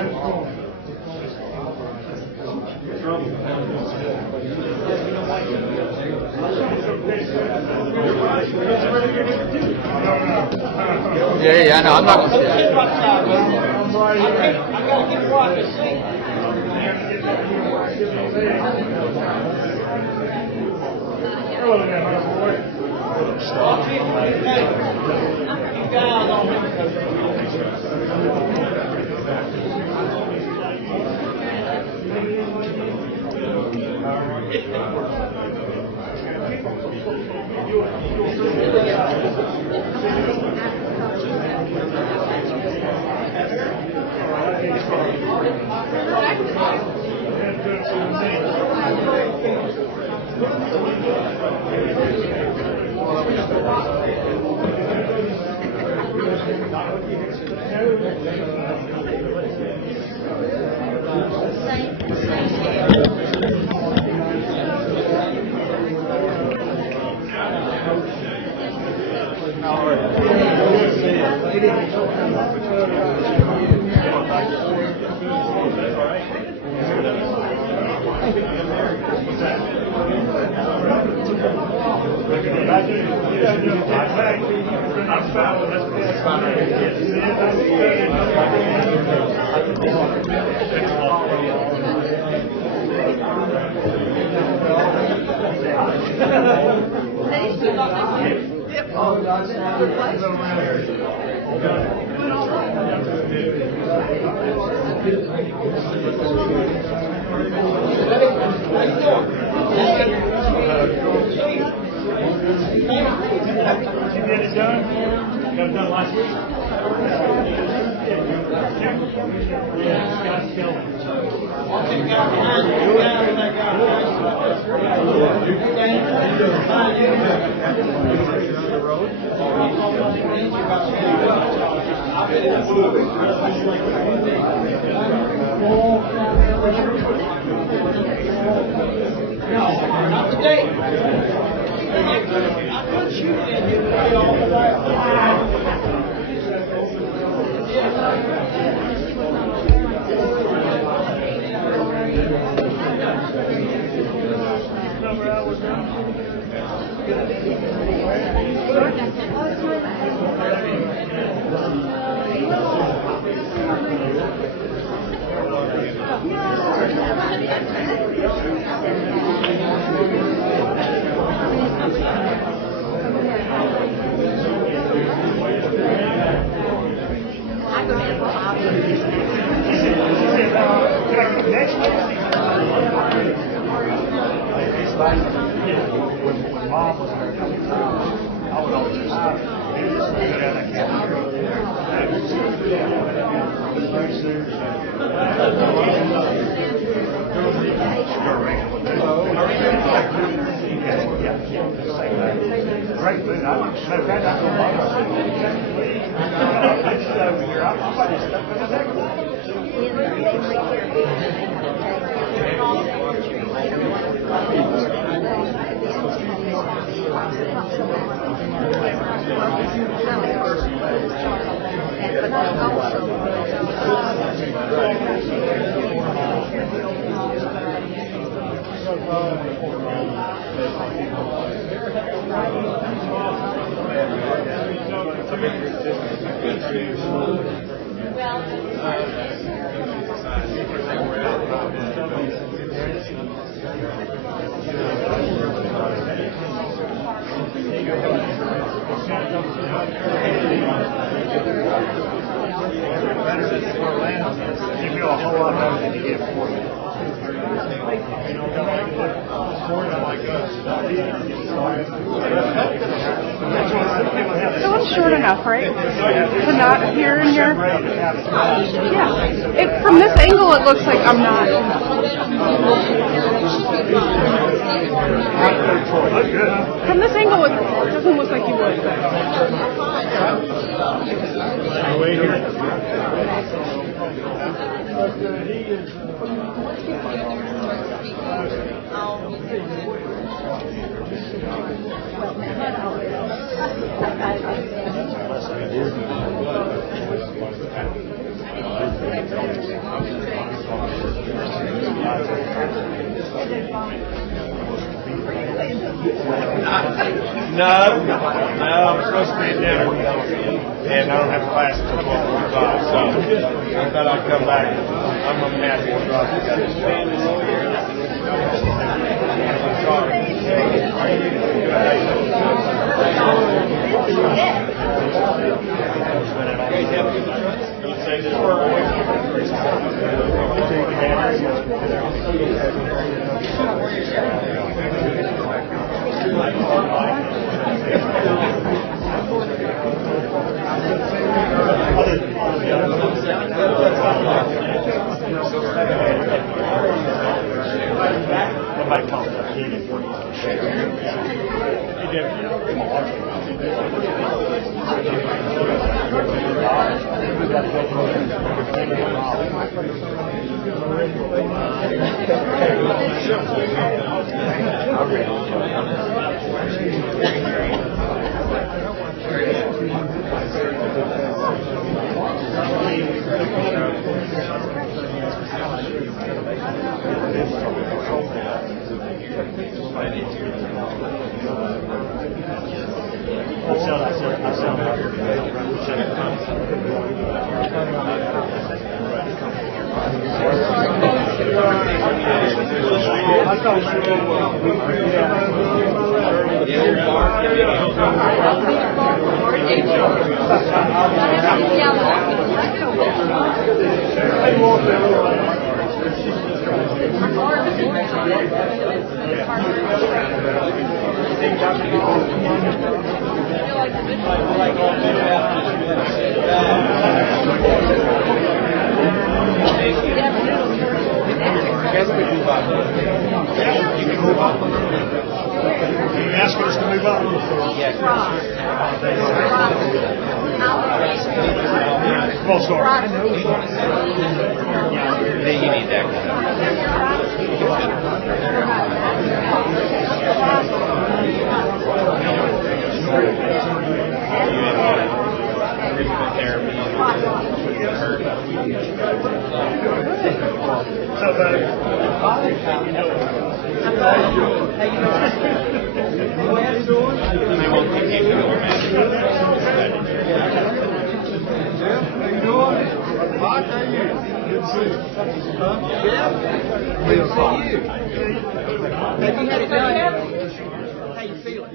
Yeah, no, I'm not going to say it. I got to get Rock to sing. Hello there, my boy. You guys on me. Not today. I put you in here all the way. So I'm short enough, right? To not appear in your... Yeah. From this angle, it looks like I'm not. From this angle, it doesn't look like you would. Wait here. No, I'm supposed to be at dinner, and I don't have class until 12:45, so I thought I'd come back. I'm unhappy to drop you guys. Ask us to move up. Yes. Full story. You need that. What's up, buddy? They won't keep you going, man. How you doing? Hot, how you? Good to see you. Yeah? Good to see you. Have you had it done? How you feeling?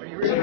Are you ready?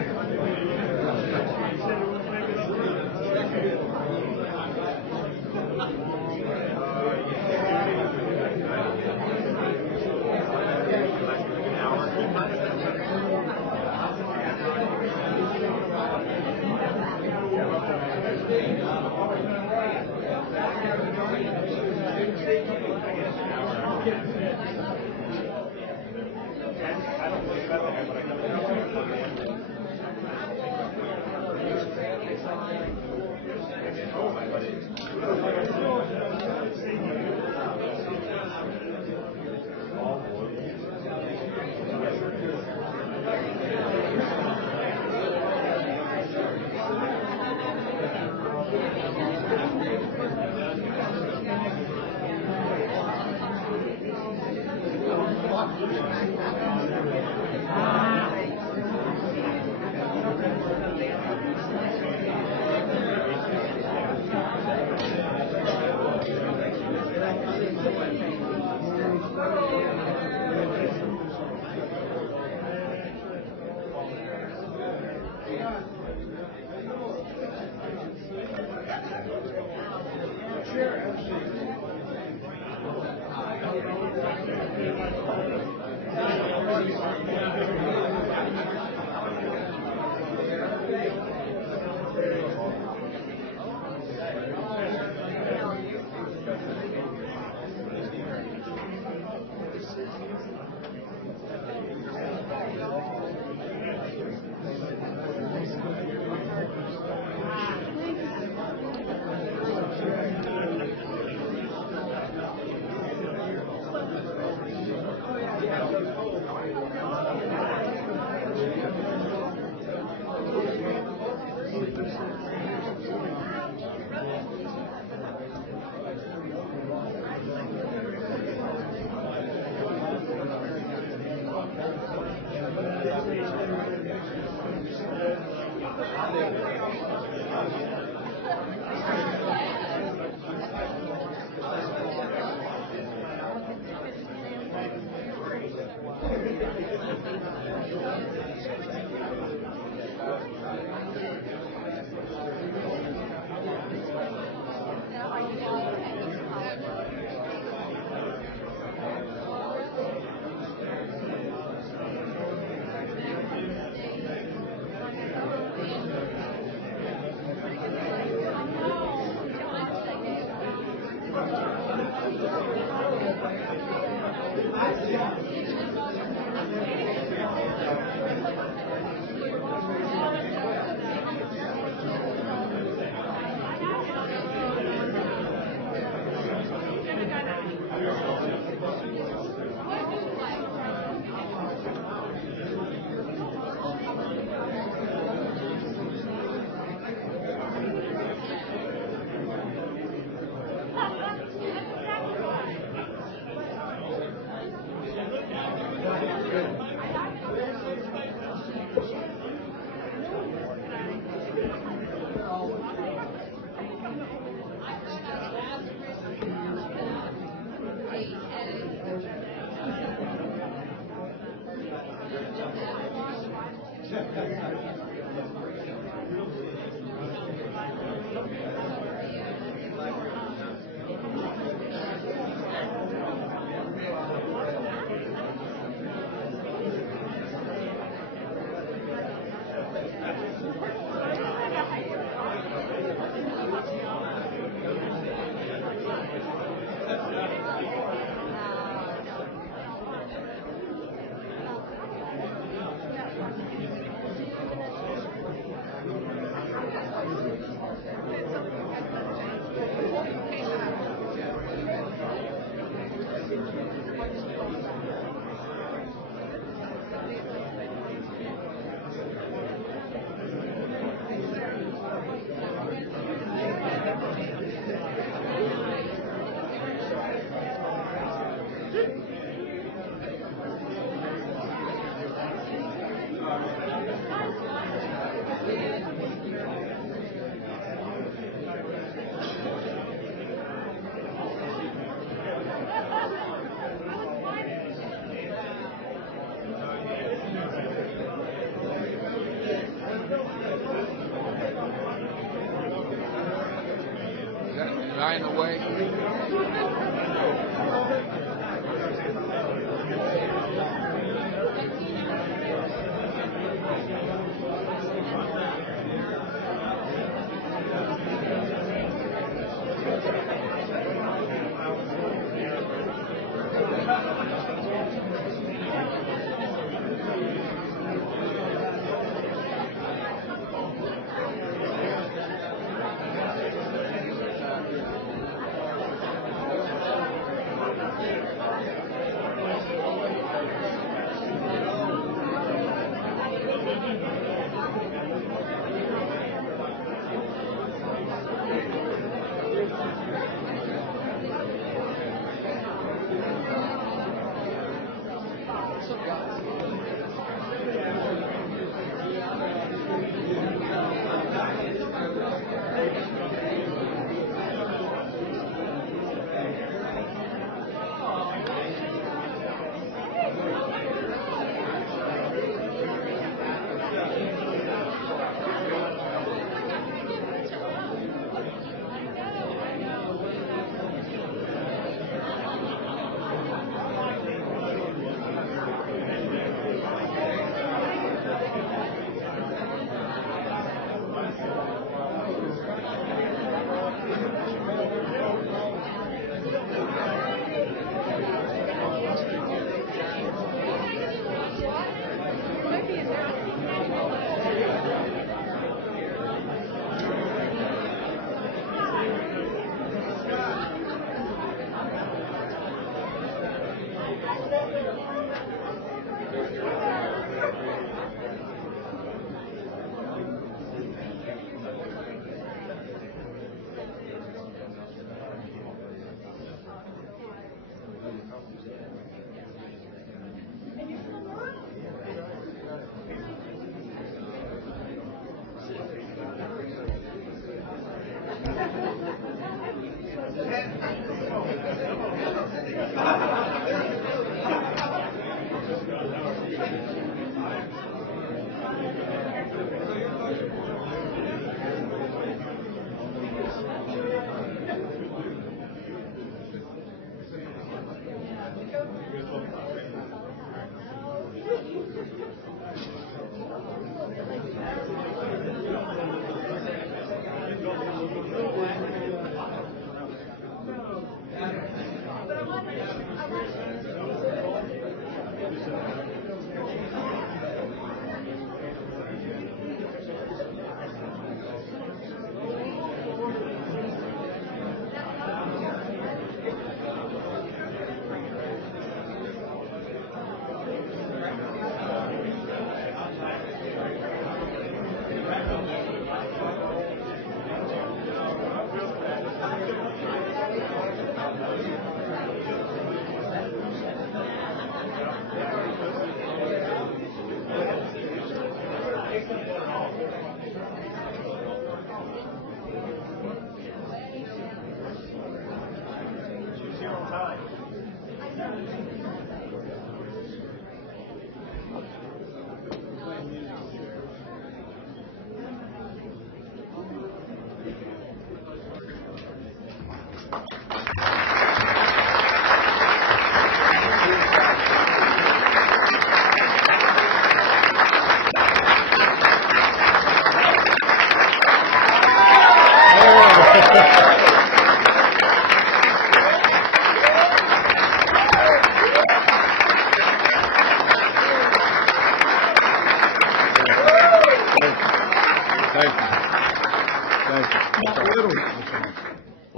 Line away.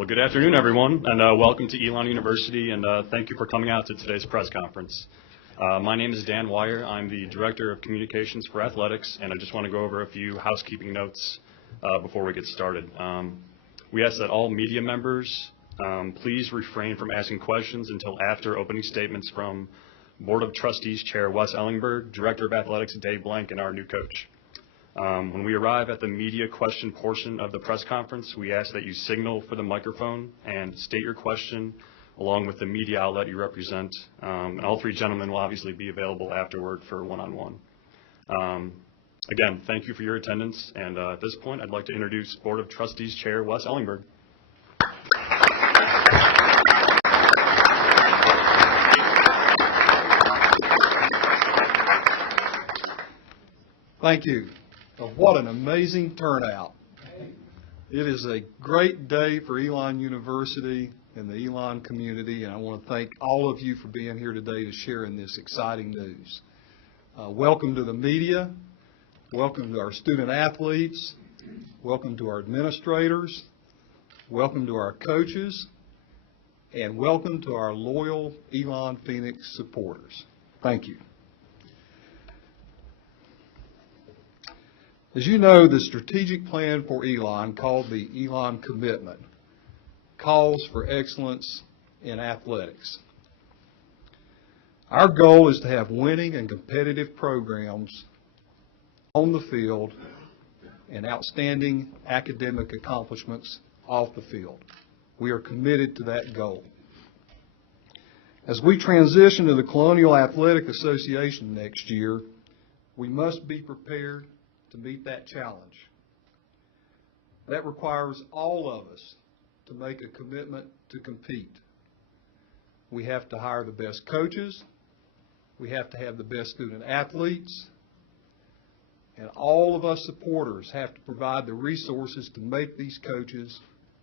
Well, good afternoon, everyone, and welcome to Elon University, and thank you for coming out to today's press conference. My name is Dan Wire. I'm the Director of Communications for Athletics, and I just want to go over a few housekeeping notes before we get started. We ask that all media members please refrain from asking questions until after opening statements from Board of Trustees Chair Wes Ellingberg, Director of Athletics Dave Blank, and our new coach. When we arrive at the media question portion of the press conference, we ask that you signal for the microphone and state your question along with the media outlet you represent. And all three gentlemen will obviously be available afterward for one-on-one. Again, thank you for your attendance. And at this point, I'd like to introduce Board of Trustees Chair Wes Ellingberg. Thank you. What an amazing turnout. It is a great day for Elon University and the Elon community, and I want to thank all of you for being here today to share in this exciting news. Welcome to the media. Welcome to our student athletes. Welcome to our administrators. Welcome to our coaches. And welcome to our loyal Elon Phoenix supporters. Thank you. As you know, the strategic plan for Elon, called the Elon Commitment, calls for excellence in athletics. Our goal is to have winning and competitive programs on the field and outstanding academic accomplishments off the field. We are committed to that goal. As we transition to the Colonial Athletic Association next year, we must be prepared to meet that challenge. That requires all of us to make a commitment to compete. We have to hire the best coaches, we have to have the best student athletes, and all of us supporters have to provide the resources to make these coaches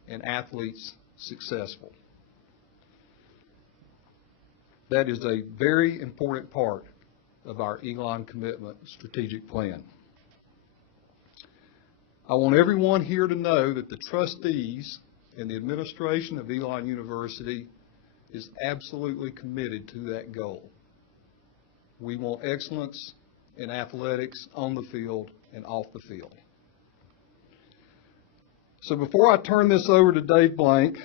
and athletes successful. That is a very important part of our Elon Commitment strategic plan. I want everyone here to know that the trustees and the administration of Elon University is absolutely committed to that goal. We want excellence in athletics on the field and off the field. So before I turn this over to Dave Blank,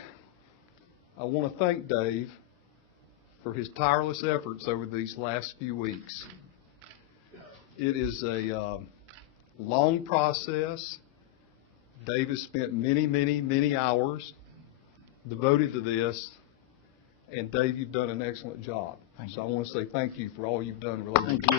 I want to thank Dave for his tireless efforts over these last few weeks. It is a long process. Dave has spent many hours devoted to this, and Dave, you've done an excellent job. So I want to say thank you for all you've done. Really. Thank you.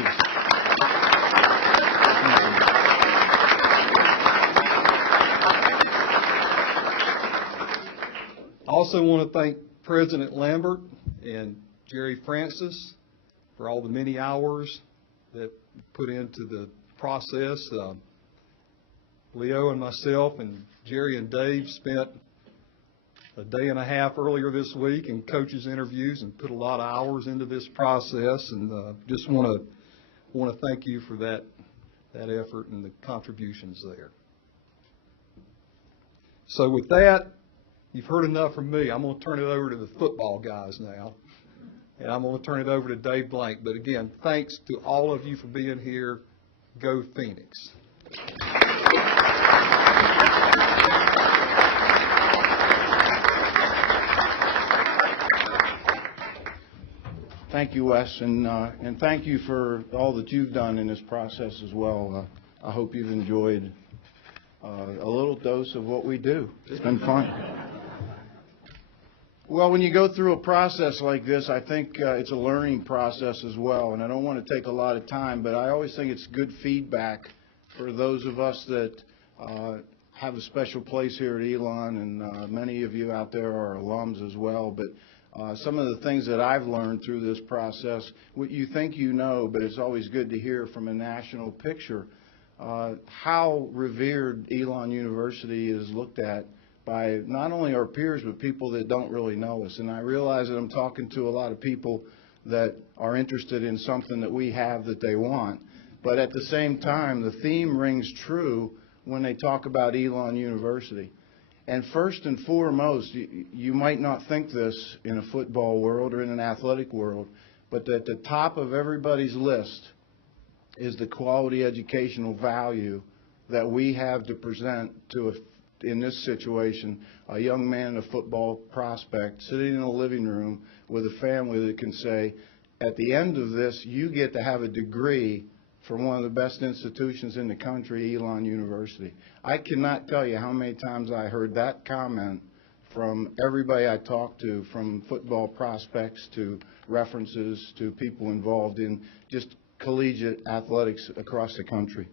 I also want to thank President Lambert and Jerry Francis for all the many hours that put into the process. Leo and myself and Jerry and Dave spent a day and a half earlier this week in coaches' interviews and put a lot of hours into this process, and just want to thank you for that effort and the contributions there. So with that, you've heard enough from me. I'm going to turn it over to the football guys now, and I'm going to turn it over to Dave Blank. But again, thanks to all of you for being here. Go Phoenix. Thank you, Wes, and thank you for all that you've done in this process as well. I hope you've enjoyed a little dose of what we do. It's been fun. Well, when you go through a process like this, I think it's a learning process as well, and I don't want to take a lot of time, but I always think it's good feedback for those of us that have a special place here at Elon, and many of you out there are alums as well. But some of the things that I've learned through this process, what you think you know, but it's always good to hear from a national picture, how revered Elon University is looked at by not only our peers, but people that don't really know us. And I realize that I'm talking to a lot of people that are interested in something that we have that they want. But at the same time, the theme rings true when they talk about Elon University. And first and foremost, you might not think this in a football world or in an athletic world, but at the top of everybody's list is the quality educational value that we have to present to, in this situation, a young man, a football prospect, sitting in a living room with a family that can say, at the end of this, you get to have a degree from one of the best institutions in the country, Elon University. I cannot tell you how many times I heard that comment from everybody I talked to, from football prospects to references to people involved in just collegiate athletics across the country.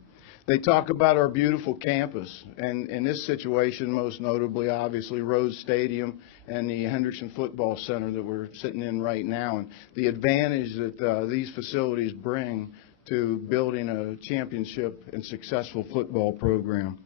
They talk about our beautiful campus, and in this situation, most notably, obviously, Rose Stadium and the Hendrickson Football Center that we're sitting in right now, and the advantage that these facilities bring to building a championship and successful football program.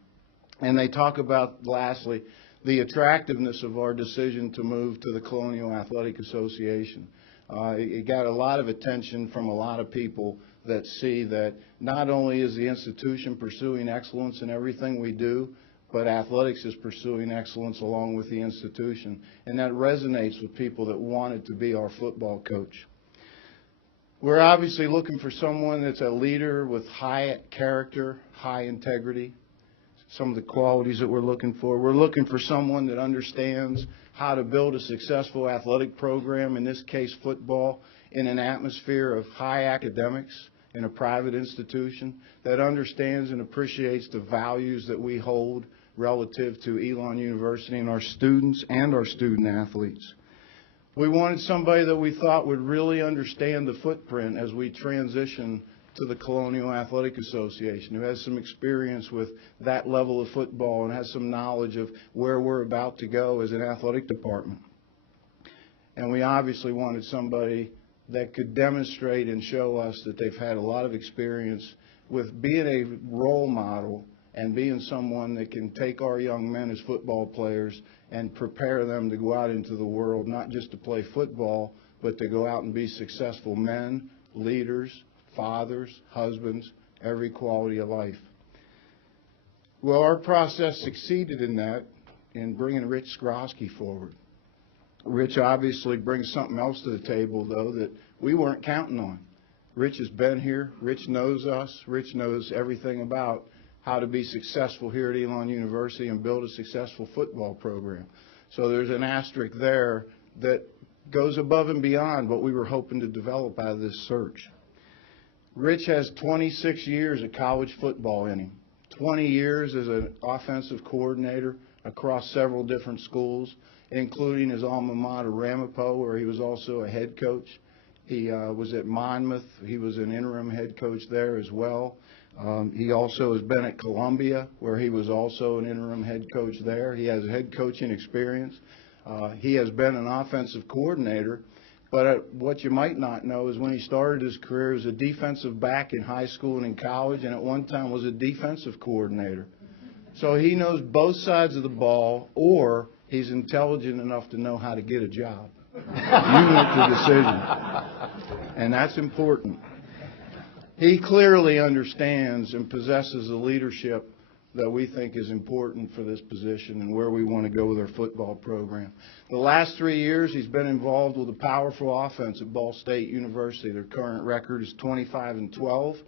And they talk about, lastly, the attractiveness of our decision to move to the Colonial Athletic Association. It got a lot of attention from a lot of people that see that not only is the institution pursuing excellence in everything we do, but athletics is pursuing excellence along with the institution. And that resonates with people that wanted to be our football coach. We're obviously looking for someone that's a leader with high character, high integrity, some of the qualities that we're looking for. We're looking for someone that understands how to build a successful athletic program, in this case football, in an atmosphere of high academics in a private institution, that understands and appreciates the values that we hold relative to Elon University and our students and our student athletes. We wanted somebody that we thought would really understand the footprint as we transition to the Colonial Athletic Association, who has some experience with that level of football and has some knowledge of where we're about to go as an athletic department. And we obviously wanted somebody that could demonstrate and show us that they've had a lot of experience with being a role model and being someone that can take our young men as football players and prepare them to go out into the world, not just to play football, but to go out and be successful men, leaders, fathers, husbands, every quality of life. Well, our process succeeded in that, in bringing Rich Skrosky forward. Rich obviously brings something else to the table, though, that we weren't counting on. Rich has been here. Rich knows us. Rich knows everything about how to be successful here at Elon University and build a successful football program. So there's an asterisk there that goes above and beyond what we were hoping to develop out of this search. Rich has 26 years of college football in him, 20 years as an offensive coordinator across several different schools, including his alma mater, Ramapo, where he was also a head coach. He was at Monmouth. He was an interim head coach there as well. He also has been at Columbia, where he was also an interim head coach there. He has head coaching experience. He has been an offensive coordinator. But what you might not know is when he started his career as a defensive back in high school and in college, and at one time was a defensive coordinator. So he knows both sides of the ball, or he's intelligent enough to know how to get a job. You make the decision. And that's important. He clearly understands and possesses the leadership that we think is important for this position and where we want to go with our football program. The last 3 years, he's been involved with a powerful offense at Ball State University. Their current record is 25-12.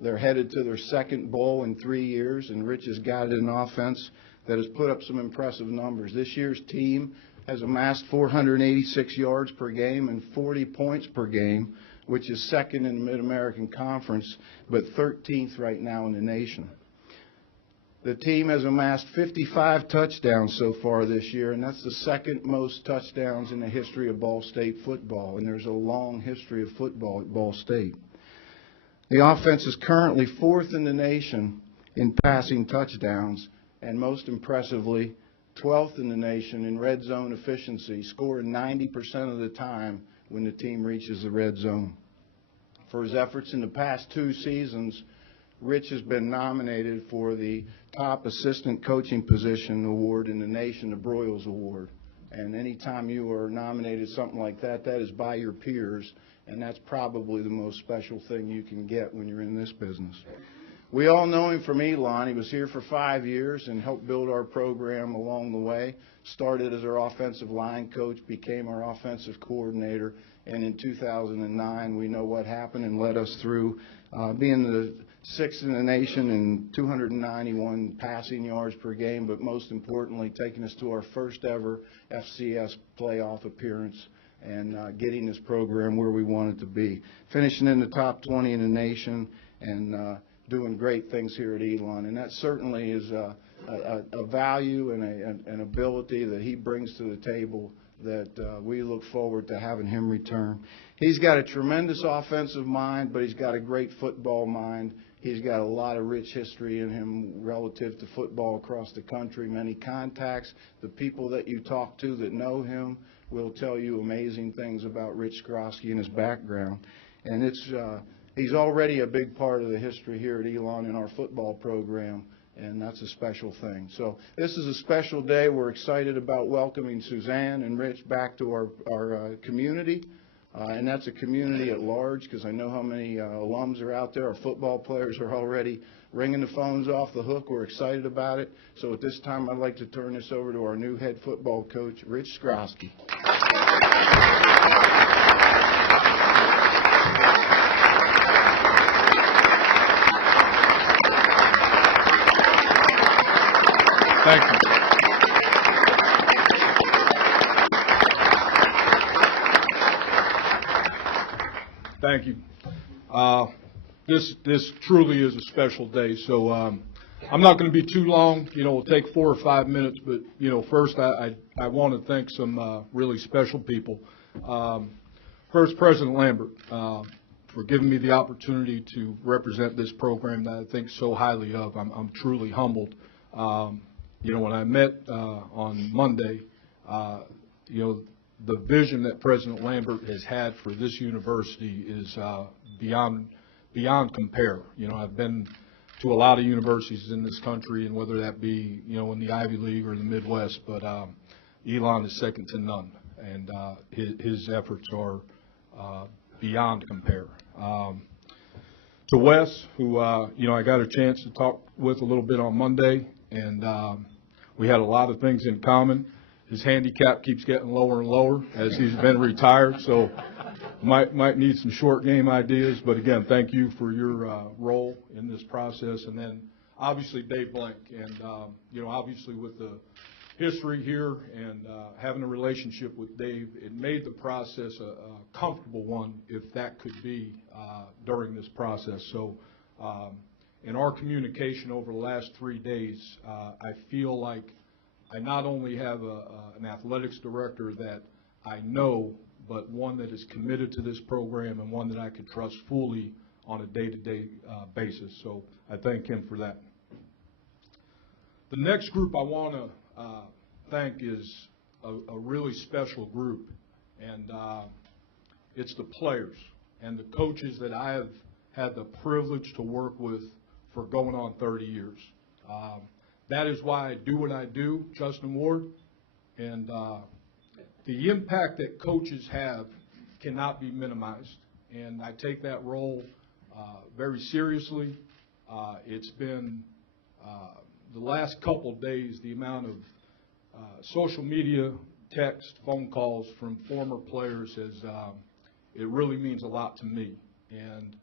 They're headed to their second bowl in 3 years, and Rich has guided an offense that has put up some impressive numbers. This year's team has amassed 486 yards per game and 40 points per game, which is second in the Mid-American Conference, but 13th right now in the nation. The team has amassed 55 touchdowns so far this year, and that's the second most touchdowns in the history of Ball State football, and there's a long history of football at Ball State. The offense is currently fourth in the nation in passing touchdowns, and most impressively, 12th in the nation in red zone efficiency, scoring 90% of the time when the team reaches the red zone. For his efforts in the past 2 seasons, Rich has been nominated for the top assistant coaching position award in the nation, the Broyles Award. And anytime you are nominated something like that, that is by your peers, and that's probably the most special thing you can get when you're in this business. We all know him from Elon. He was here for 5 years and helped build our program along the way. Started as our offensive line coach, became our offensive coordinator, and in 2009 we know what happened and led us through being the 6th in the nation and 291 passing yards per game, but most importantly taking us to our first ever FCS playoff appearance and getting this program where we want it to be. Finishing in the top 20 in the nation and doing great things here at Elon. And that certainly is a value and an ability that he brings to the table that we look forward to having him return. He's got a tremendous offensive mind, but he's got a great football mind. He's got a lot of rich history in him relative to football across the country, many contacts. The people that you talk to that know him will tell you amazing things about Rich Skrosky and his background. And he's already a big part of the history here at Elon in our football program, and that's a special thing. So this is a special day. We're excited about welcoming Suzanne and Rich back to our community. And that's a community at large, because I know how many alums are out there. Our football players are already ringing the phones off the hook. We're excited about it. So at this time, I'd like to turn this over to our new head football coach, Rich Skrosky. Thank you. Thank you. This truly is a special day. So I'm not going to be too long. It'll take 4 or 5 minutes. But first I want to thank some really special people. First, President Lambert, for giving me the opportunity to represent this program that I think so highly of. I'm truly humbled. When I met on Monday, the vision that President Lambert has had for this university is beyond compare. I've been to a lot of universities in this country, and whether that be in the Ivy League or the Midwest, but Elon is second to none, and his efforts are beyond compare. To Wes, who I got a chance to talk with a little bit on Monday, and we had a lot of things in common. His handicap keeps getting lower and lower as he's been retired, so might need some short game ideas. But again, thank you for your role in this process. And then obviously Dave Blank, and obviously with the history here and having a relationship with Dave, it made the process a comfortable one, if that could be during this process. So in our communication over the last 3 days, I feel like I not only have an athletics director that I know, but one that is committed to this program and one that I can trust fully on a day-to-day basis. So I thank him for that. The next group I want to thank is a really special group, and it's the players and the coaches that I have had the privilege to work with for going on 30 years. That is why I do what I do, Justin Ward, and the impact that coaches have cannot be minimized, and I take that role very seriously. It's been the last couple days, the amount of social media, text, phone calls from former players it really means a lot to me. And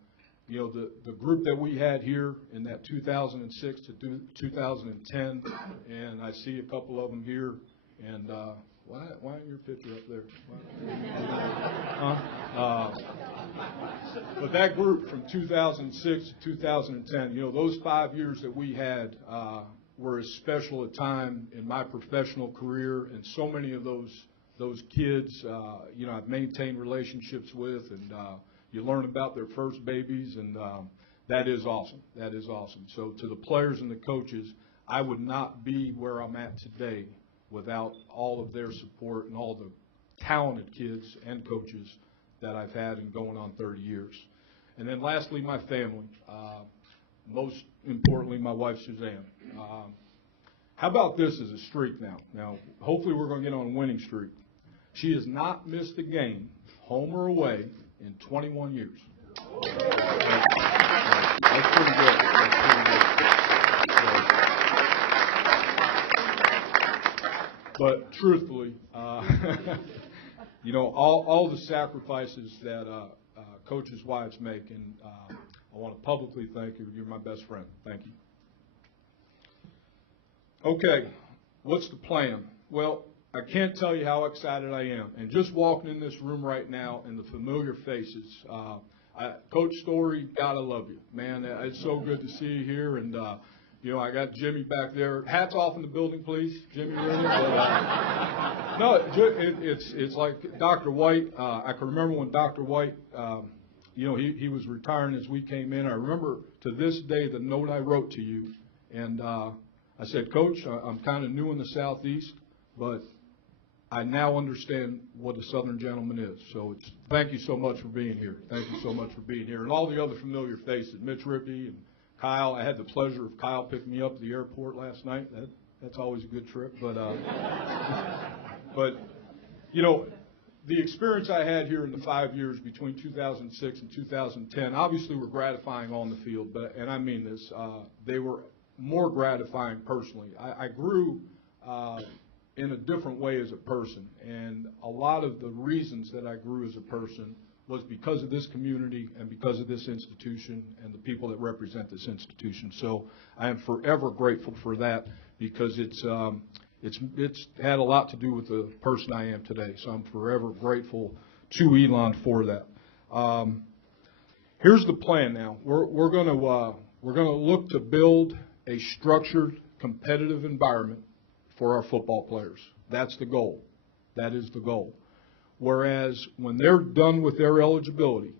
the group that we had here in that 2006 to 2010, and I see a couple of them here, and why isn't your picture up there? But that group from 2006 to 2010, those 5 years that we had were as special a time in my professional career, and so many of those kids, I've maintained relationships with, and you learn about their first babies, and that is awesome. That is awesome. So to the players and the coaches, I would not be where I'm at today without all of their support and all the talented kids and coaches that I've had in going on 30 years. And then lastly, my family. Most importantly, my wife, Suzanne. How about this as a streak now? Now, hopefully we're going to get on a winning streak. She has not missed a game, home or away, in 21 years. That's pretty good. But truthfully, you know, all the sacrifices that coaches' wives make, and I want to publicly thank you. You're my best friend. Thank you. Okay, what's the plan? Well, I can't tell you how excited I am. And just walking in this room right now and the familiar faces, Coach Story, God, I love you. Man, it's so good to see you here. And, you know, I got Jimmy back there. Hats off in the building, please. Jimmy, really. But, no, it's like Dr. White. I can remember when Dr. White, you know, he was retiring as we came in. I remember to this day the note I wrote to you. And I said, Coach, I'm kind of new in the Southeast, but I now understand what a Southern gentleman is. So thank you so much for being here. Thank you so much for being here. And all the other familiar faces, Mitch Rippey and Kyle. I had the pleasure of Kyle picking me up at the airport last night. That's always a good trip. But, you know, the experience I had here in the 5 years between 2006 and 2010 obviously were gratifying on the field, and I mean this, they were more gratifying personally. I grew in a different way as a person, and a lot of the reasons that I grew as a person was because of this community and because of this institution and the people that represent this institution. So I am forever grateful for that because it's had a lot to do with the person I am today. So I'm forever grateful to Elon for that. Here's the plan now. We're going to look to build a structured, competitive environment for our football players. That's the goal. That is the goal. Whereas when they're done with their eligibility,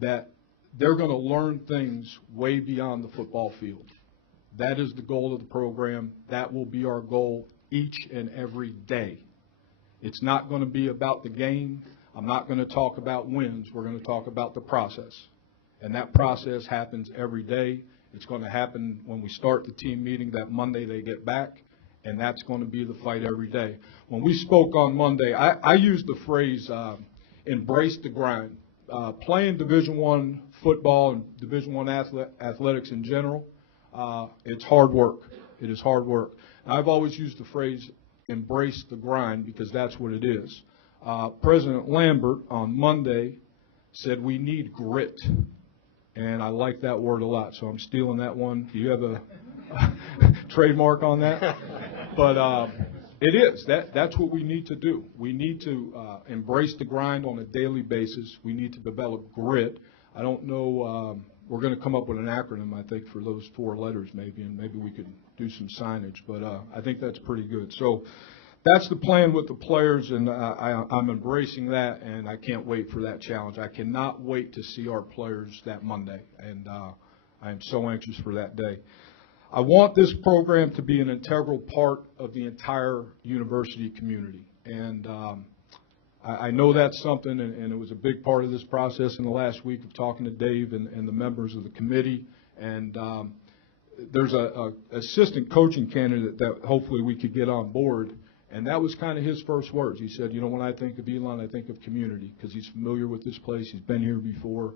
that they're going to learn things way beyond the football field. That is the goal of the program. That will be our goal each and every day. It's not going to be about the game. I'm not going to talk about wins. We're going to talk about the process. And that process happens every day. It's going to happen when we start the team meeting that Monday they get back. And that's going to be the fight every day. When we spoke on Monday, I used the phrase embrace the grind. Playing Division I football and Division I athletics in general, it's hard work. It is hard work. I've always used the phrase embrace the grind because that's what it is. President Lambert on Monday said we need grit. And I like that word a lot, so I'm stealing that one. Do you have a trademark on that? But it is. That's what we need to do. We need to embrace the grind on a daily basis. We need to develop grit. I don't know. We're going to come up with an acronym, I think, for those 4 letters maybe, and maybe we could do some signage. But I think that's pretty good. So that's the plan with the players, and I'm embracing that, and I can't wait for that challenge. I cannot wait to see our players that Monday, and I am so anxious for that day. I want this program to be an integral part of the entire university community. And I know that's something, and it was a big part of this process in the last week of talking to Dave and the members of the committee. And there's a assistant coaching candidate that hopefully we could get on board. And that was kind of his first words. He said, you know, when I think of Elon, I think of community because he's familiar with this place. He's been here before.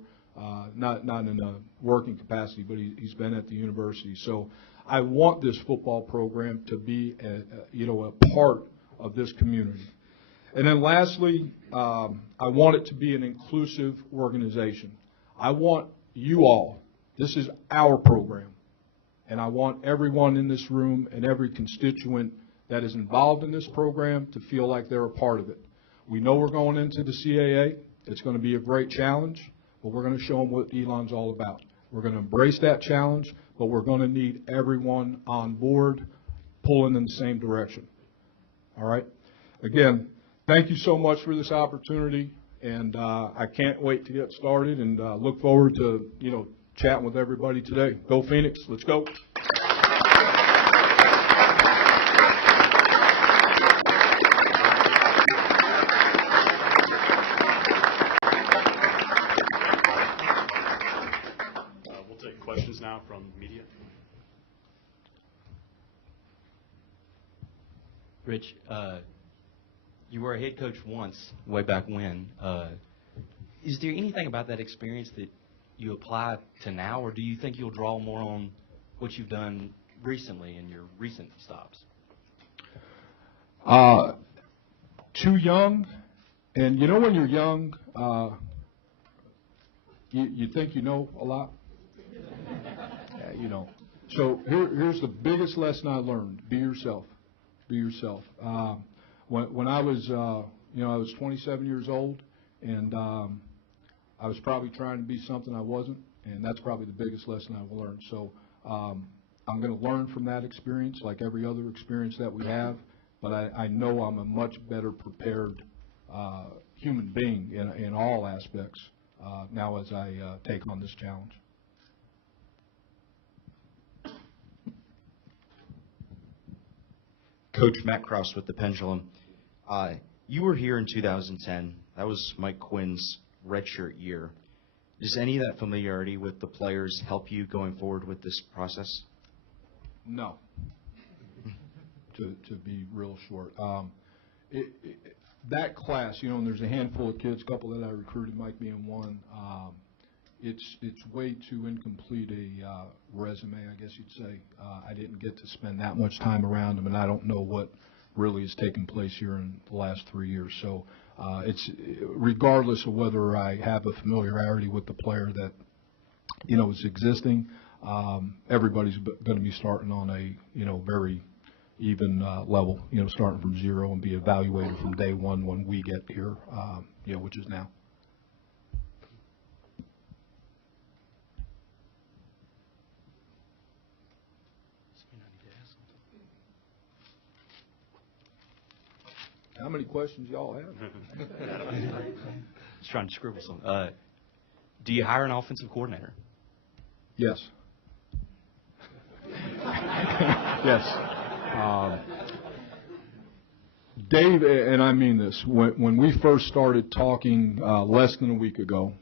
Not in a working capacity, but he's been at the university. So I want this football program to be a part of this community. And then lastly, I want it to be an inclusive organization. I want you all, this is our program, and I want everyone in this room and every constituent that is involved in this program to feel like they're a part of it. We know we're going into the CAA. It's going to be a great challenge. But we're going to show them what Elon's all about. We're going to embrace that challenge, but we're going to need everyone on board pulling in the same direction. All right? Again, thank you so much for this opportunity, and I can't wait to get started and look forward to, chatting with everybody today. Go Phoenix. Let's go. Questions now from media. Rich, you were a head coach once, way back when. Is there anything about that experience that you apply to now, or do you think you'll draw more on what you've done recently in your recent stops? Too young, and you know when you're young, you think you know a lot. Yeah, you know. So here's the biggest lesson I learned: be yourself. Be yourself. When I was, I was 27 years old, and I was probably trying to be something I wasn't, and that's probably the biggest lesson I've learned. So I'm going to learn from that experience, like every other experience that we have. But I know I'm a much better prepared human being in all aspects now as I take on this challenge. Coach Matt Krause with the Pendulum. You were here in 2010. That was Mike Quinn's redshirt year. Does any of that familiarity with the players help you going forward with this process? No. To be real short. That class, and there's a handful of kids, a couple that I recruited, Mike being one, it's way too incomplete a resume, I guess you'd say. I didn't get to spend that much time around them, and I don't know what really has taken place here in the last 3 years. So it's regardless of whether I have a familiarity with the player that, is existing, everybody's going to be starting on a, very even level, starting from zero and be evaluated from day one when we get here, which is now. How many questions y'all have? Just trying to scribble some. Do you hire an offensive coordinator? Yes. Yes. Dave, and I mean this, when we first started talking less than a week ago,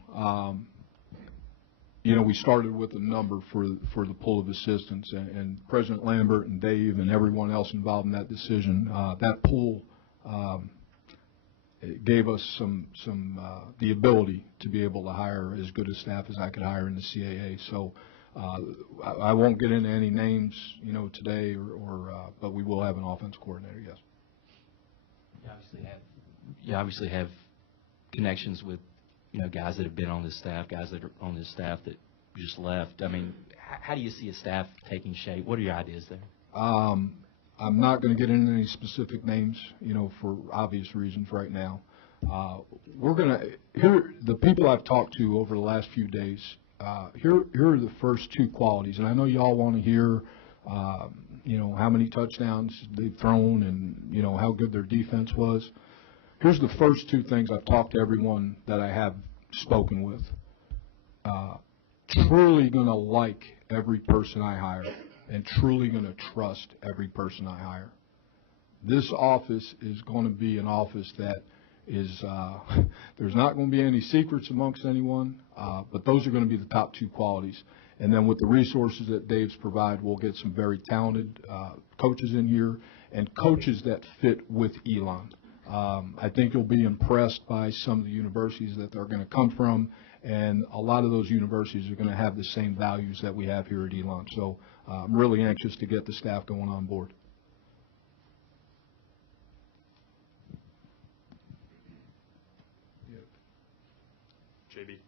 we started with a number for the pool of assistants, and President Lambert and Dave and everyone else involved in that decision, that pool it gave us the ability to be able to hire as good a staff as I could hire in the CAA. So I won't get into any names, today, but we will have an offense coordinator. Yes. You obviously have connections with, guys that have been on this staff, guys that are on this staff that just left. I mean, how do you see a staff taking shape? What are your ideas there? I'm not going to get into any specific names, for obvious reasons right now. The people I've talked to over the last few days, here are the first two qualities. And I know y'all want to hear, how many touchdowns they've thrown and, how good their defense was. Here's the first two things I've talked to everyone that I have spoken with. Truly going to like every person I hire, and truly going to trust every person I hire. This office is going to be an office that is, there's not going to be any secrets amongst anyone, but those are going to be the top two qualities. And then with the resources that Dave's provide, we'll get some very talented coaches in here and coaches that fit with Elon. I think you'll be impressed by some of the universities that they're going to come from, and a lot of those universities are going to have the same values that we have here at Elon. So I'm really anxious to get the staff going on board. JB.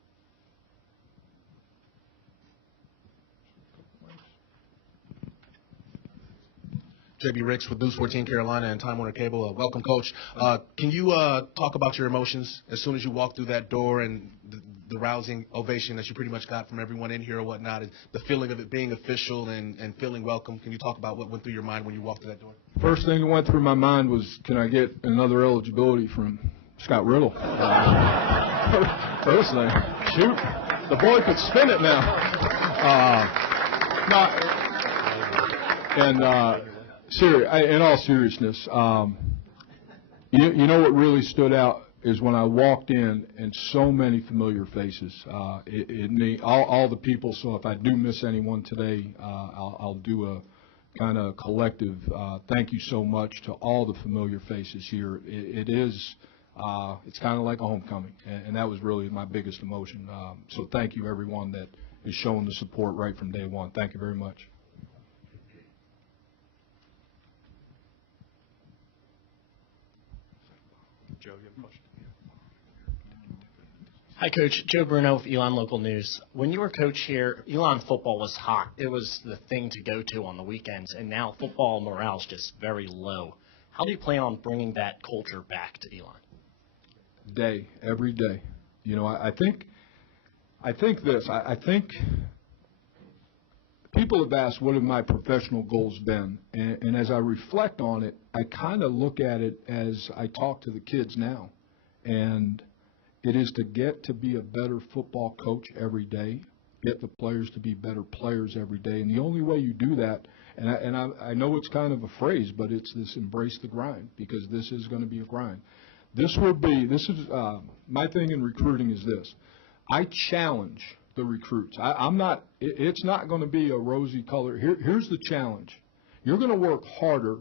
JB Ricks with News 14 Carolina and Time Warner Cable. Welcome, Coach. Can you talk about your emotions as soon as you walked through that door and the rousing ovation that you pretty much got from everyone in here or whatnot, and the feeling of it being official and feeling welcome? Can you talk about what went through your mind when you walked through that door? First thing that went through my mind was, can I get another eligibility from Scott Riddle? First thing, shoot, the boy could spin it now. In all seriousness, you know what really stood out is when I walked in and so many familiar faces. All the people. So if I do miss anyone today, I'll do a kind of collective thank you so much to all the familiar faces here. It is it's kind of like a homecoming, and that was really my biggest emotion. So thank you, everyone that is showing the support right from day one. Thank you very much. Joe, you have a question? Hi, Coach. Joe Bruno with Elon Local News. When you were coach here, Elon football was hot. It was the thing to go to on the weekends, and now football morale is just very low. How do you plan on bringing that culture back to Elon? Every day. You know, I think this. I think people have asked what have my professional goals been, and as I reflect on it, I kind of look at it as I talk to the kids now, and it is to get to be a better football coach every day, get the players to be better players every day. And the only way you do that, and I know it's kind of a phrase, but it's this embrace the grind, because this is going to be a grind. My thing in recruiting is this. I challenge the recruits. It's not going to be a rosy color. Here's the challenge. You're going to work harder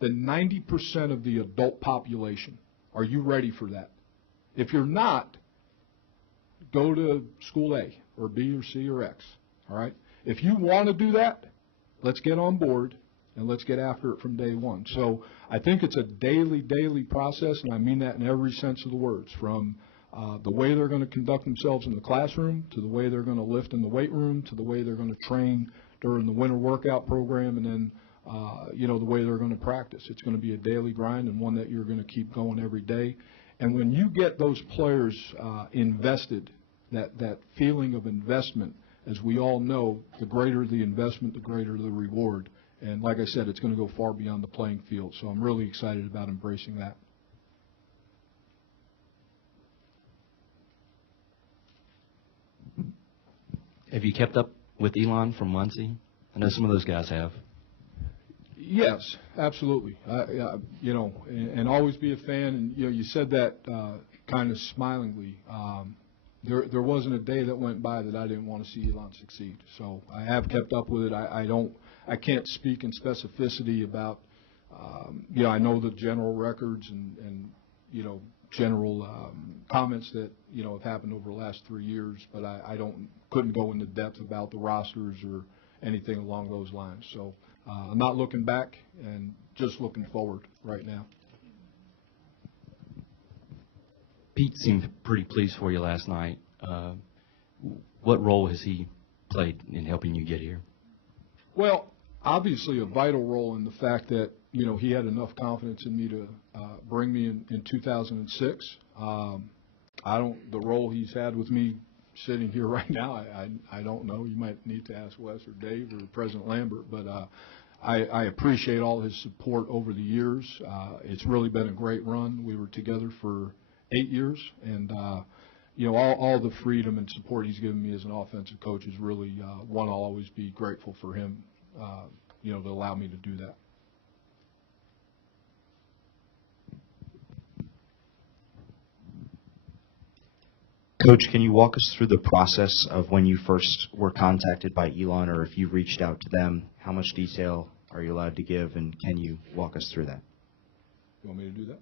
than 90% of the adult population. Are you ready for that? If you're not, go to school A or B or C or X, all right? If you want to do that, let's get on board and let's get after it from day one. So I think it's a daily process, and I mean that in every sense of the words, from the way they're going to conduct themselves in the classroom to the way they're going to lift in the weight room to the way they're going to train during the winter workout program, and then the way they're going to practice. It's going to be a daily grind and one that you're going to keep going every day. And when you get those players invested, that feeling of investment, as we all know, the greater the investment, the greater the reward. And like I said, it's going to go far beyond the playing field. So I'm really excited about embracing that. Have you kept up with Elon from Muncie? I know some of those guys have. Yes, absolutely. And always be a fan. And you said that kind of smilingly. There wasn't a day that went by that I didn't want to see Elon succeed. So I have kept up with it. I can't speak in specificity about. I know the general records and general comments that have happened over the last 3 years, but I couldn't go into depth about the rosters or anything along those lines. So I'm not looking back and just looking forward right now. Pete seemed pretty pleased for you last night. What role has he played in helping you get here? Well, obviously a vital role in the fact that he had enough confidence in me to bring me in 2006. The role he's had with me sitting here right now, I don't know. You might need to ask Wes or Dave or President Lambert, but I appreciate all his support over the years. It's really been a great run. We were together for 8 years, and all the freedom and support he's given me as an offensive coach is really one I'll always be grateful for him, to allow me to do that. Coach, can you walk us through the process of when you first were contacted by Elon, or if you reached out to them? How much detail are you allowed to give, and can you walk us through that? You want me to do that?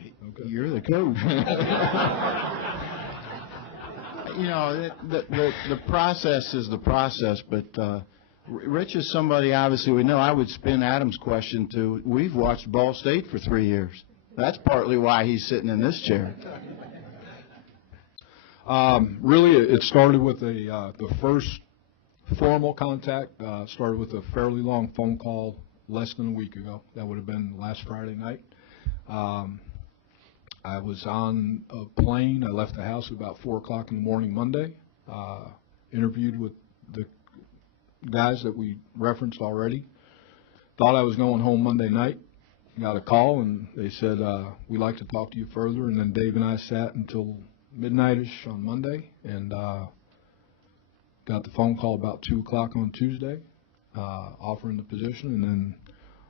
Okay. You're the coach. The process is the process, but Rich is somebody obviously we know. I would spin Adam's question to, we've watched Ball State for 3 years. That's partly why he's sitting in this chair. Really, it started with the first formal contact started with a fairly long phone call less than a week ago. That would have been last Friday night. I was on a plane. I left the house at about 4 o'clock in the morning Monday, interviewed with the guys that we referenced already. Thought I was going home Monday night. Got a call, and they said, we'd like to talk to you further. And then Dave and I sat until midnight-ish on Monday, and got the phone call about 2 o'clock on Tuesday, offering the position, and then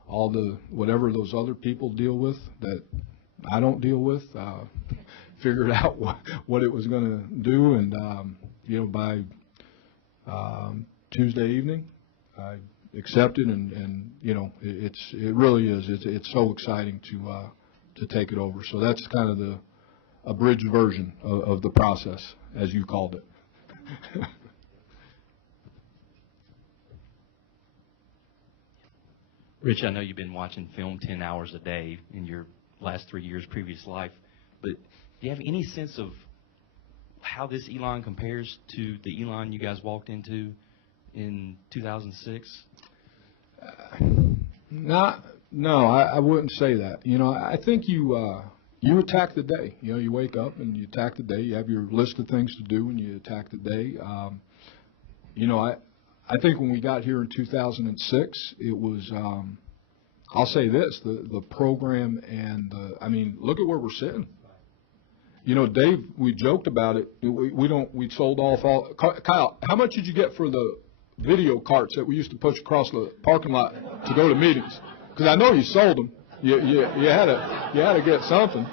all the whatever those other people deal with that I don't deal with, figured out what it was going to do, and by Tuesday evening, I accepted, and it really is. It's so exciting to take it over. So that's kind of the abridged version of the process, as you called it. Rich, I know you've been watching film 10 hours a day in your last 3 years previous life, but do you have any sense of how this Elon compares to the Elon you guys walked into in 2006? No, I wouldn't say that. You know, I think you attack the day. You know, you wake up and you attack the day. You have your list of things to do and you attack the day. You know, I think when we got here in 2006, it was, I'll say this, the program and I mean, look at where we're sitting. You know, Dave, we joked about it. We sold off all. Kyle, how much did you get for the video carts that we used to push across the parking lot to go to meetings? Because I know you sold them. You had to get something.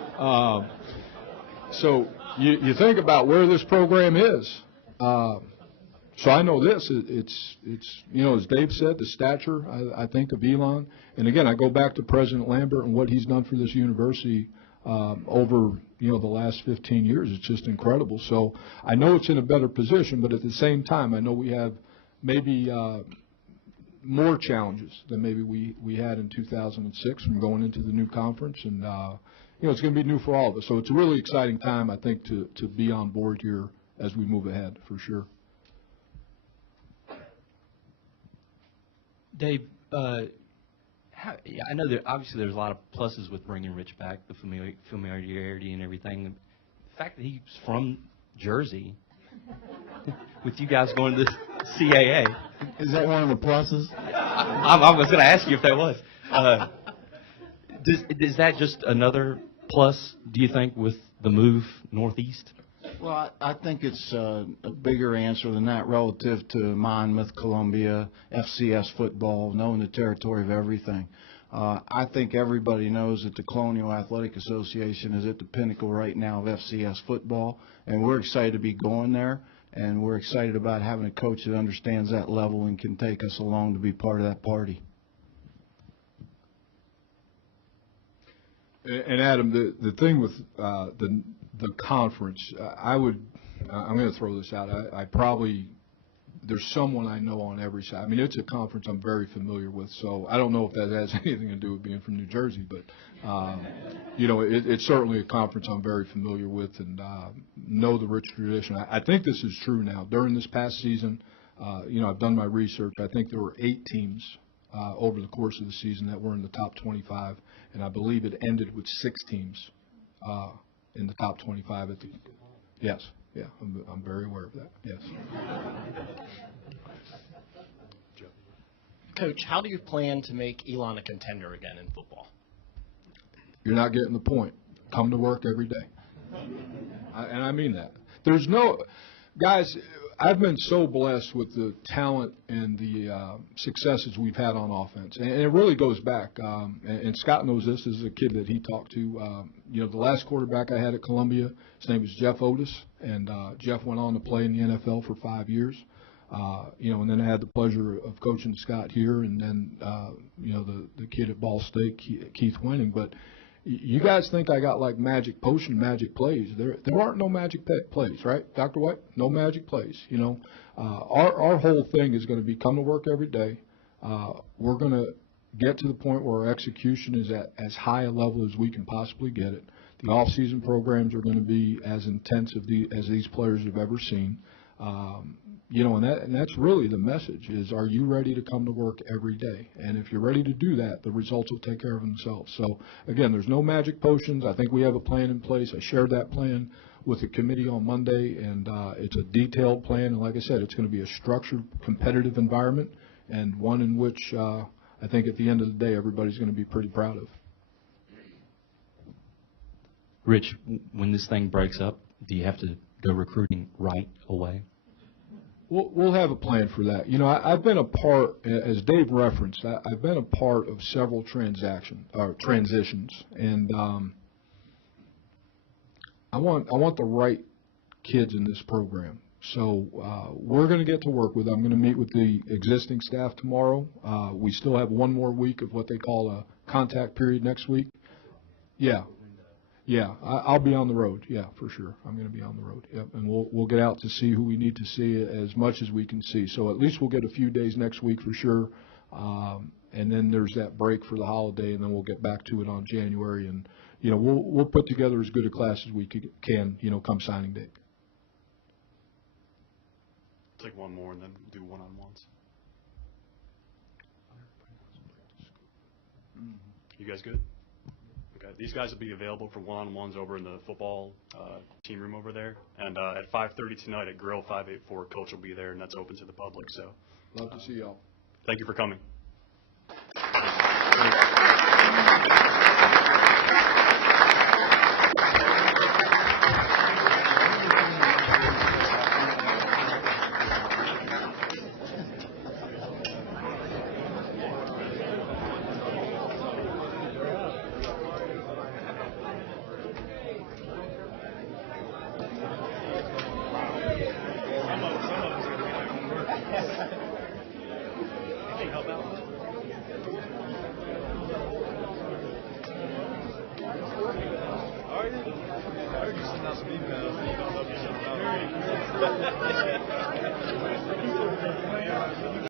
So you think about where this program is. So I know this. It's you know, as Dave said, the stature I think of Elon. And again, I go back to President Lambert and what he's done for this university over the last 15 years. It's just incredible. So I know it's in a better position, but at the same time, I know we have maybe more challenges than maybe we had in 2006 from going into the new conference. And it's going to be new for all of us. So it's a really exciting time, I think, to be on board here as we move ahead, for sure. Dave, I know obviously there's a lot of pluses with bringing Rich back, the familiarity and everything. The fact that he's from Jersey, with you guys going to the CAA. Is that one of the pluses? I was going to ask you if that was. Is that just another plus, do you think, with the move northeast? Well, I think it's a bigger answer than that relative to Monmouth, Columbia, FCS football, knowing the territory of everything. I think everybody knows that the Colonial Athletic Association is at the pinnacle right now of FCS football, and we're excited to be going there, and we're excited about having a coach that understands that level and can take us along to be part of that party. And Adam, the thing with the conference, I'm going to throw this out. I probably, there's someone I know on every side. I mean, it's a conference I'm very familiar with, so I don't know if that has anything to do with being from New Jersey, but, it's certainly a conference I'm very familiar with and know the rich tradition. I think this is true now. During this past season, I've done my research. I think there were 8 teams over the course of the season that were in the top 25, and I believe it ended with 6 teams in the top 25 at the. Yes, yeah, I'm very aware of that. Yes. Coach, how do you plan to make Elon a contender again in football? You're not getting the point. Come to work every day, and I mean that. There's no, guys. I've been so blessed with the talent and the successes we've had on offense, and it really goes back. And Scott knows this. This is a kid that he talked to. The last quarterback I had at Columbia, his name was Jeff Otis, and Jeff went on to play in the NFL for 5 years. And then I had the pleasure of coaching Scott here, and then the kid at Ball State, Keith Winning. But you guys think I got like magic potion, magic plays. There aren't no magic plays, right, Dr. White? No magic plays. Our whole thing is going to be come to work every day. We're going to get to the point where our execution is at as high a level as we can possibly get it. The off-season programs are going to be as intensive as these players have ever seen. And that's really the message is, are you ready to come to work every day? And if you're ready to do that, the results will take care of themselves. So, again, there's no magic potions. I think we have a plan in place. I shared that plan with the committee on Monday, and it's a detailed plan. And like I said, it's going to be a structured, competitive environment and one in which I think at the end of the day everybody's going to be pretty proud of. Rich, when this thing breaks up, do you have to go recruiting right away? We'll have a plan for that. I've been a part, as Dave referenced, I've been a part of several transitions, and I want the right kids in this program. So we're going to get to work with. I'm going to meet with the existing staff tomorrow. We still have one more week of what they call a contact period next week. Yeah, Yeah, I'll be on the road. Yeah, for sure. I'm going to be on the road. Yep, and we'll get out to see who we need to see as much as we can see. So at least we'll get a few days next week for sure. And then there's that break for the holiday, and then we'll get back to it on January. And we'll put together as good a class as we can. Come signing day. Take one more and then do one-on-ones. You guys good? Okay. These guys will be available for one-on-ones over in the football team room over there. And at 5:30 tonight at Grill 584, Coach will be there, and that's open to the public. So, love to see y'all. Thank you for coming. I heard you send out some emails. You don't know if you sent them out.